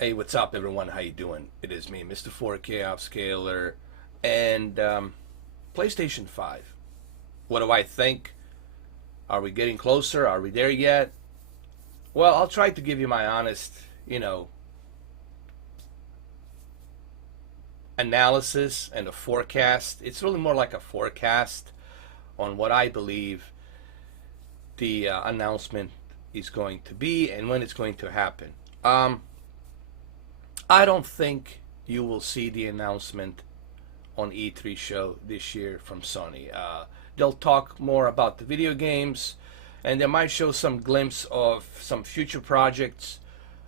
Hey, what's up, everyone? How you doing? It is me, Mr. 4K Upscaler, and PlayStation 5. What do I think? Are we getting closer? Are we there yet? Well, I'll try to give you my honest, analysis and a forecast. It's really more like a forecast on what I believe the announcement is going to be and when it's going to happen. I don't think you will see the announcement on E3 show this year from Sony. They'll talk more about the video games, and they might show some glimpse of some future projects,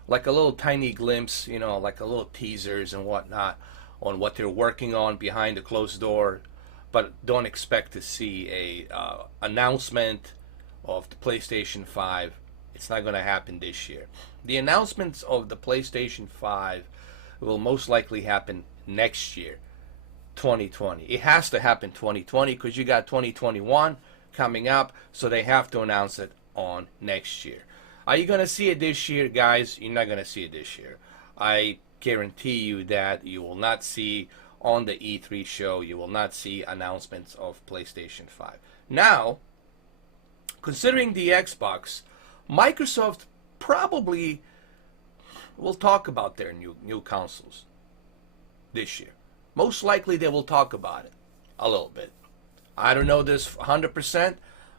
like a little tiny glimpse, like a little teasers and whatnot on what they're working on behind the closed door. But don't expect to see a announcement of the PlayStation 5. It's not going to happen this year. The announcements of the PlayStation 5 will most likely happen next year, 2020. It has to happen 2020 because you got 2021 coming up, so they have to announce it on next year. Are you going to see it this year, guys? You're not going to see it this year. I guarantee you that you will not see on the E3 show, you will not see announcements of PlayStation 5. Now, considering the Xbox, Microsoft probably will talk about their new consoles this year. Most likely they will talk about it a little bit. I don't know this 100%,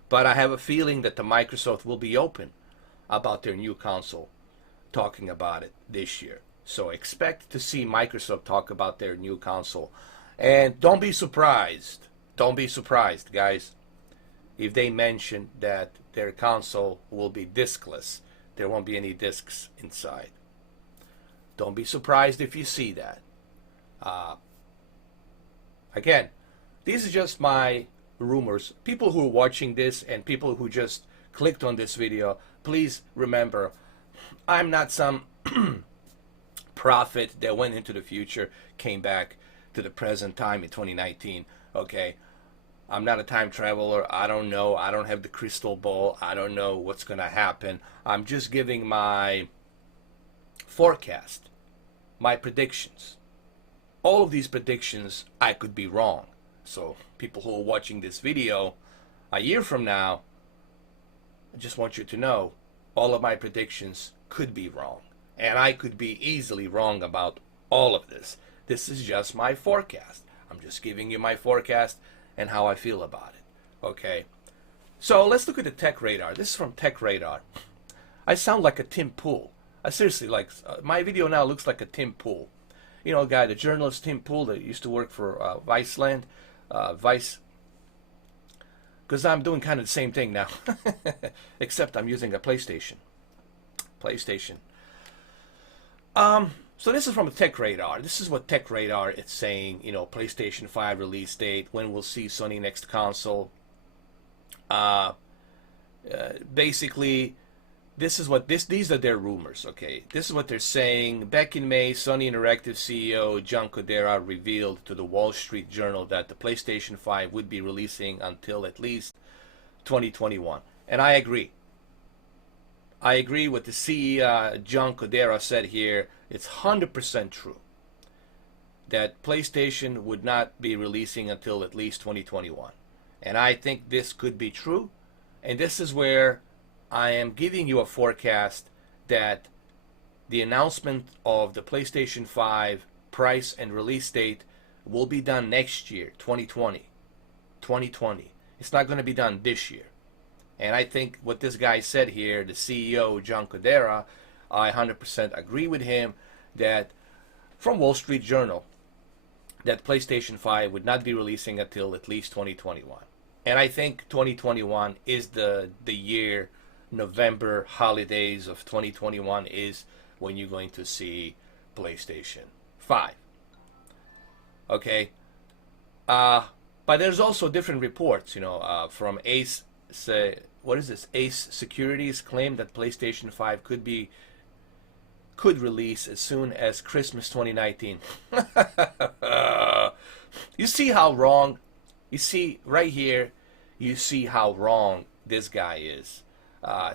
but I have a feeling that the Microsoft will be open about their new console talking about it this year. So expect to see Microsoft talk about their new console. And don't be surprised. Don't be surprised, guys, if they mention that their console will be discless. There won't be any discs inside. Don't be surprised if you see that. Again, these are just my rumors. People who are watching this and people who just clicked on this video, please remember, I'm not some prophet that went into the future, came back to the present time in 2019. Okay, I'm not a time traveler. I don't know. I don't have the crystal ball. I don't know what's going to happen. I'm just giving my forecast, my predictions. All of these predictions, I could be wrong. So people who are watching this video a year from now, I just want you to know all of my predictions could be wrong. And I could be easily wrong about all of this. This is just my forecast. I'm just giving you my forecast and how I feel about it. Okay? So let's look at the Tech Radar. This is from Tech Radar. I sound like a Tim Pool. I seriously, like, my video now looks like a Tim Pool. You know, a guy, the journalist Tim Pool that used to work for Vice. Because I'm doing kind of the same thing now. Except I'm using a PlayStation. So this is from Tech Radar. This is what Tech Radar is saying. PlayStation 5 release date. When we'll see Sony next console. Basically, these are their rumors. Okay, this is what they're saying. Back in May, Sony Interactive CEO John Codera revealed to the Wall Street Journal that the PlayStation 5 would be releasing until at least 2021, and I agree. I agree with the CEO John Codera said here. It's 100% true that PlayStation would not be releasing until at least 2021. And I think this could be true. And this is where I am giving you a forecast that the announcement of the PlayStation 5 price and release date will be done next year, 2020. 2020. It's not going to be done this year. And I think what this guy said here, the CEO, John Codera, I 100% agree with him that from Wall Street Journal, that PlayStation 5 would not be releasing until at least 2021. And I think 2021 is the year, November holidays of 2021 is when you're going to see PlayStation 5. Okay? But there's also different reports, from Ace, what is this? Ace Securities claim that PlayStation 5 could release as soon as Christmas 2019. You see how wrong? You see right here, you see how wrong this guy is.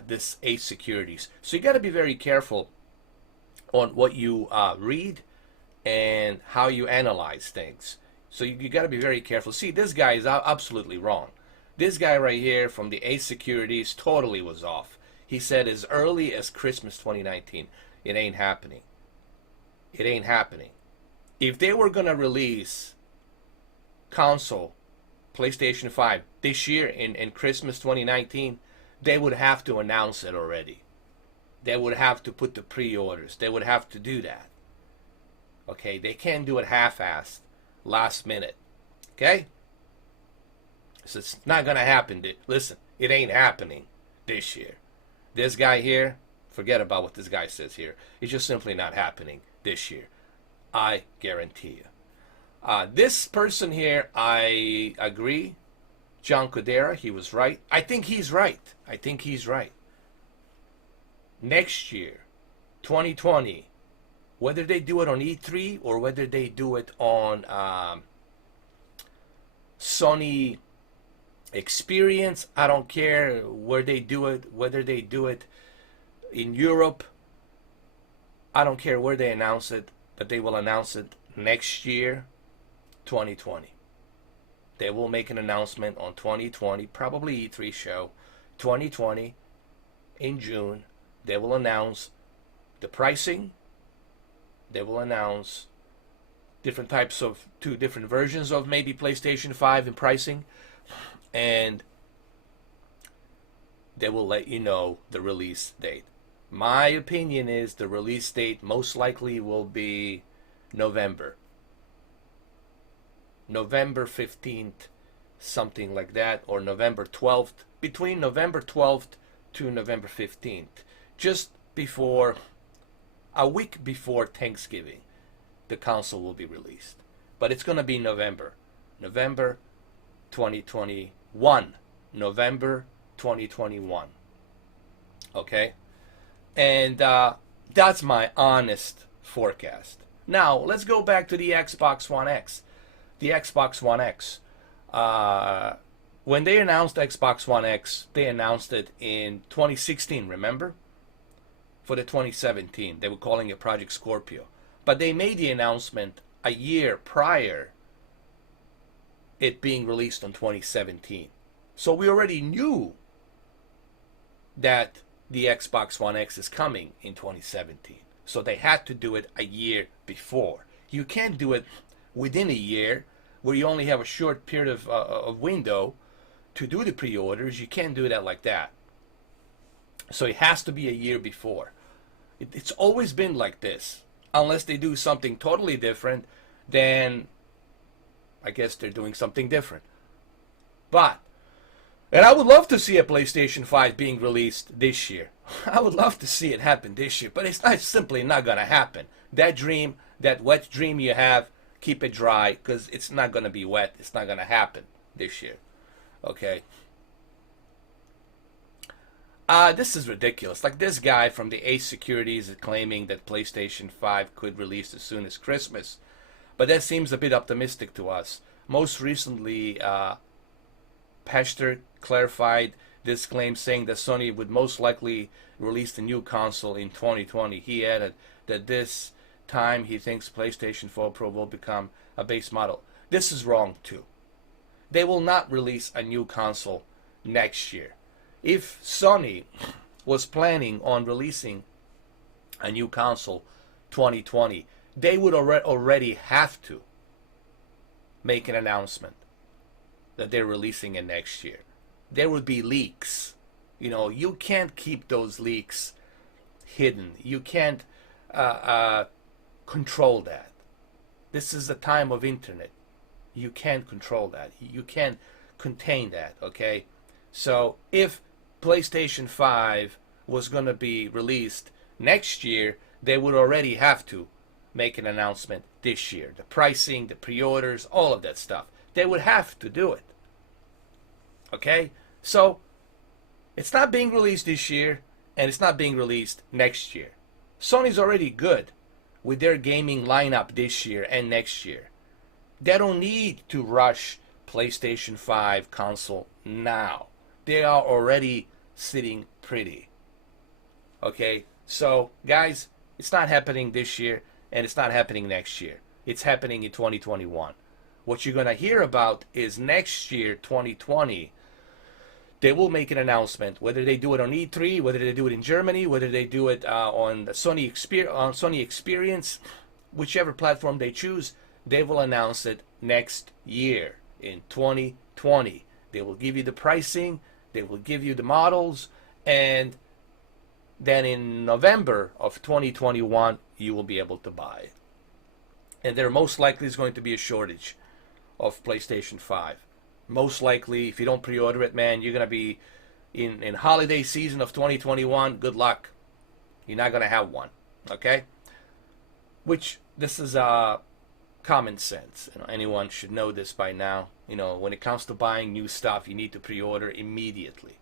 This Ace Securities. So you got to be very careful on what you read and how you analyze things. So you got to be very careful. See, this guy is absolutely wrong. This guy right here from the Ace Securities totally was off. He said as early as Christmas 2019. It ain't happening. It ain't happening. If they were going to release console PlayStation 5 this year in Christmas 2019, they would have to announce it already. They would have to put the pre-orders. They would have to do that. Okay, they can't do it half-assed, last minute. Okay? So it's not going to happen. Listen, it ain't happening this year. This guy here, forget about what this guy says here. It's just simply not happening this year. I guarantee you. This person here, I agree. John Codera, he was right. I think he's right. I think he's right. Next year, 2020, whether they do it on E3 or whether they do it on Sony Experience, I don't care where they do it, whether they do it in Europe, I don't care where they announce it, but they will announce it next year, 2020. They will make an announcement on 2020, probably E3 show, 2020, in June. They will announce the pricing. They will announce different types of, two different versions of maybe PlayStation 5 in pricing. And they will let you know the release date. My opinion is the release date most likely will be November. November 15th, something like that, or November 12th, between November 12th to November 15th, just before, a week before Thanksgiving, the console will be released. But it's going to be November 2021, November 2021, okay? And that's my honest forecast. Now, let's go back to the Xbox One X. The Xbox One X. When they announced Xbox One X, they announced it in 2016, remember? For the 2017. They were calling it Project Scorpio. But they made the announcement a year prior it being released in 2017. So we already knew that the Xbox One X is coming in 2017. So they had to do it a year before. You can't do it within a year where you only have a short period of window to do the pre-orders. You can't do that like that. So it has to be a year before. It's always been like this. Unless they do something totally different, then I guess they're doing something different. But, and I would love to see a PlayStation 5 being released this year. I would love to see it happen this year, but it's not, simply not going to happen. That dream, that wet dream you have, keep it dry, because it's not going to be wet. It's not going to happen this year. Okay? This is ridiculous. Like this guy from the Ace Securities is claiming that PlayStation 5 could release as soon as Christmas. But that seems a bit optimistic to us. Most recently, Pester clarified this claim, saying that Sony would most likely release the new console in 2020. He added that this time he thinks PlayStation 4 Pro will become a base model. This is wrong too. They will not release a new console next year. If Sony was planning on releasing a new console 2020, they would already have to make an announcement that they're releasing it next year. There would be leaks. You know, you can't keep those leaks hidden. You can't control that. This is the time of internet. You can't control that. You can't contain that, okay? So if PlayStation 5 was going to be released next year, they would already have to make an announcement this year. The pricing, the pre-orders, all of that stuff. They would have to do it. Okay? So, it's not being released this year, and it's not being released next year. Sony's already good with their gaming lineup this year and next year. They don't need to rush PlayStation 5 console now. They are already sitting pretty. Okay? So, guys, It's not happening this year, and it's not happening next year. It's happening in 2021. What you're going to hear about is next year, 2020, they will make an announcement, whether they do it on E3, whether they do it in Germany, whether they do it on the Sony Experience, whichever platform they choose, they will announce it next year in 2020. They will give you the pricing, they will give you the models, and then in November of 2021, you will be able to buy it. And there most likely is going to be a shortage of PlayStation 5. Most likely, if you don't pre-order it, man, you're going to be in holiday season of 2021. Good luck. You're not going to have one. Okay? Which, this is common sense. Anyone should know this by now. When it comes to buying new stuff, you need to pre-order immediately.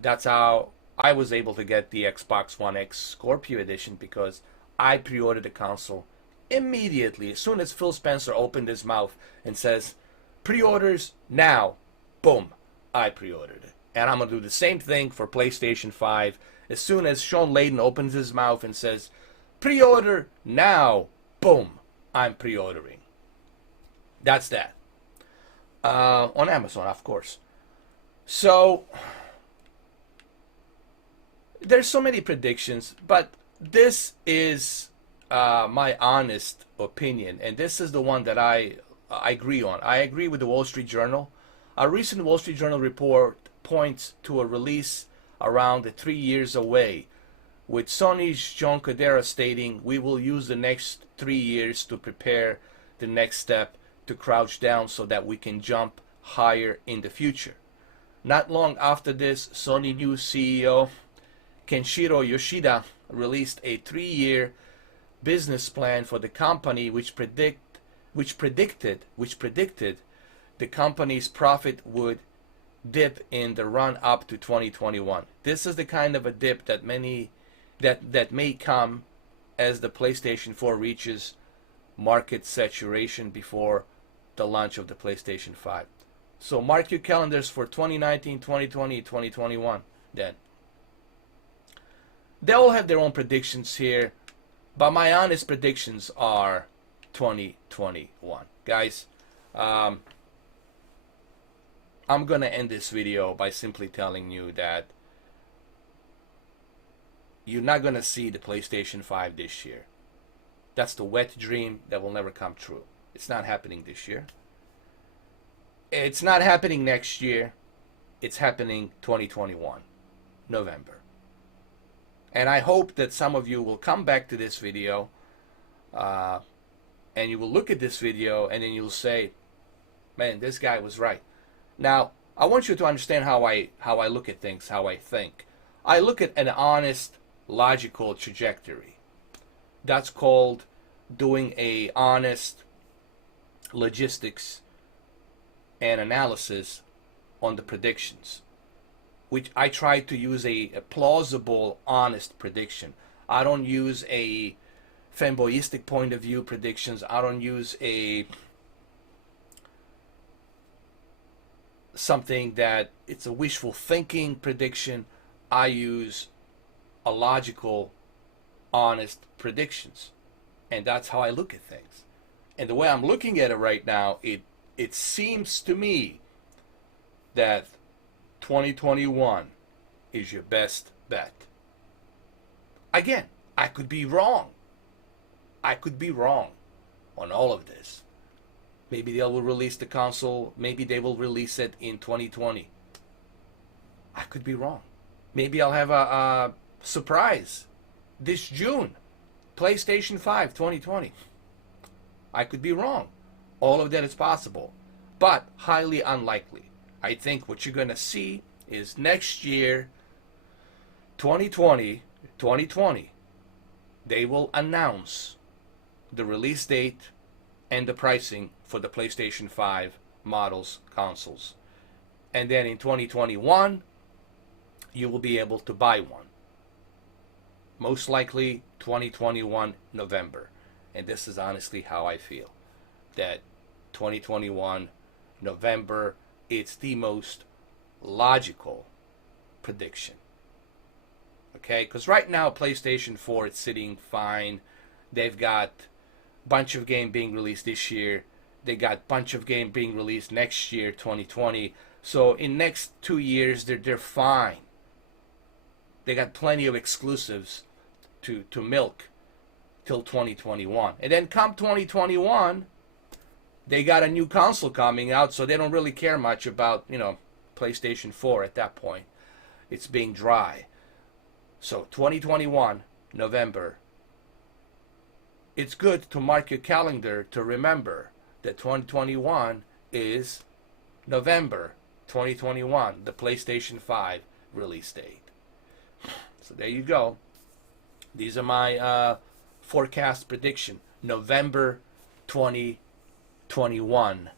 That's how I was able to get the Xbox One X Scorpio Edition, because I pre-ordered the console immediately. As soon as Phil Spencer opened his mouth and says, pre-orders now, boom, I pre-ordered it. And I'm going to do the same thing for PlayStation 5. As soon as Sean Layden opens his mouth and says, pre-order now, boom, I'm pre-ordering. That's that. On Amazon, of course. So, there's so many predictions, but this is my honest opinion, and this is the one that I agree on. I agree with the Wall Street Journal. A recent Wall Street Journal report points to a release around 3 years away, with Sony's John Codera stating, "We will use the next 3 years to prepare the next step to crouch down so that we can jump higher in the future." Not long after this, Sony new CEO Kenshiro Yoshida released a 3-year business plan for the company, which predicted the company's profit would dip in the run up to 2021. This is the kind of a dip that may come as the PlayStation 4 reaches market saturation before the launch of the PlayStation 5. So mark your calendars for 2019, 2020, 2021 then. They all have their own predictions here, but my honest predictions are 2021. Guys, I'm going to end this video by simply telling you that you're not going to see the PlayStation 5 this year. That's the wet dream that will never come true. It's not happening this year. It's not happening next year. It's happening 2021, November. And I hope that some of you will come back to this video and you will look at this video and then you'll say, man, this guy was right. Now, I want you to understand how I look at things, how I think. I look at an honest, logical trajectory. That's called doing a honest logistics and analysis on the predictions, which I try to use a plausible, honest prediction. I don't use a fanboyistic point of view predictions. I don't use something that it's a wishful thinking prediction. I use a logical, honest predictions. And that's how I look at things. And the way I'm looking at it right now, it seems to me that 2021 is your best bet. Again, I could be wrong. I could be wrong on all of this. Maybe they will release the console. Maybe they will release it in 2020. I could be wrong. Maybe I'll have a surprise this June. PlayStation 5 2020. I could be wrong. All of that is possible, but highly unlikely. I think what you're going to see is next year, 2020, they will announce the release date and the pricing for the PlayStation 5 models, consoles. And then in 2021, you will be able to buy one. Most likely 2021 November. And this is honestly how I feel. That 2021 November, it's the most logical prediction. Okay? Okay, because right now PlayStation 4 is sitting fine. They've got a bunch of game being released this year. They got a bunch of game being released next year, 2020. So in next 2 years, they're fine. They got plenty of exclusives to milk till 2021. And then come 2021, they got a new console coming out, so they don't really care much about, PlayStation 4 at that point. It's being dry. So 2021, November. It's good to mark your calendar to remember that 2021 is November 2021, the PlayStation 5 release date. So there you go. These are my forecast prediction. November 2021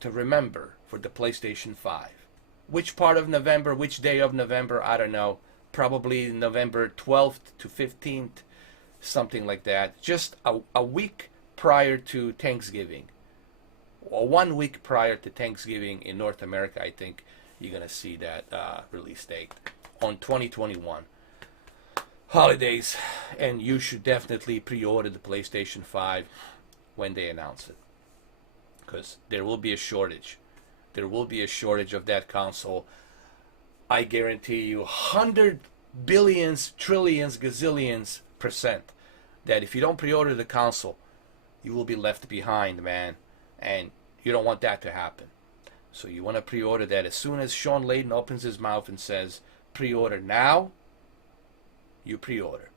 to remember for the PlayStation 5. Which part of November, which day of November, I don't know. Probably November 12th to 15th, something like that. Just a week prior to Thanksgiving. Or 1 week prior to Thanksgiving in North America, I think you're going to see that release date on 2021 holidays. And you should definitely pre-order the PlayStation 5 when they announce it. Because there will be a shortage. There will be a shortage of that console. I guarantee you 100 billions, trillions, gazillions % that if you don't pre-order the console, you will be left behind, man. And you don't want that to happen. So you want to pre-order that. As soon as Sean Layden opens his mouth and says, pre-order now, you pre-order.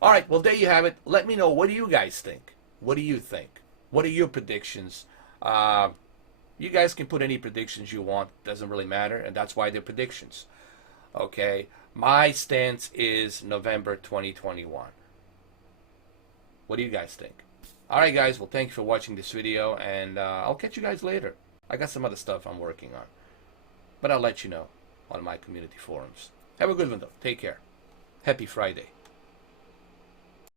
All right, well, there you have it. Let me know, what do you guys think? What do you think? What are your predictions? You guys can put any predictions you want. Doesn't really matter, and that's why they're predictions. Okay, my stance is November 2021. What do you guys think? All right, guys. Well, thank you for watching this video, and I'll catch you guys later. I got some other stuff I'm working on, but I'll let you know on my community forums. Have a good one, though. Take care. Happy Friday.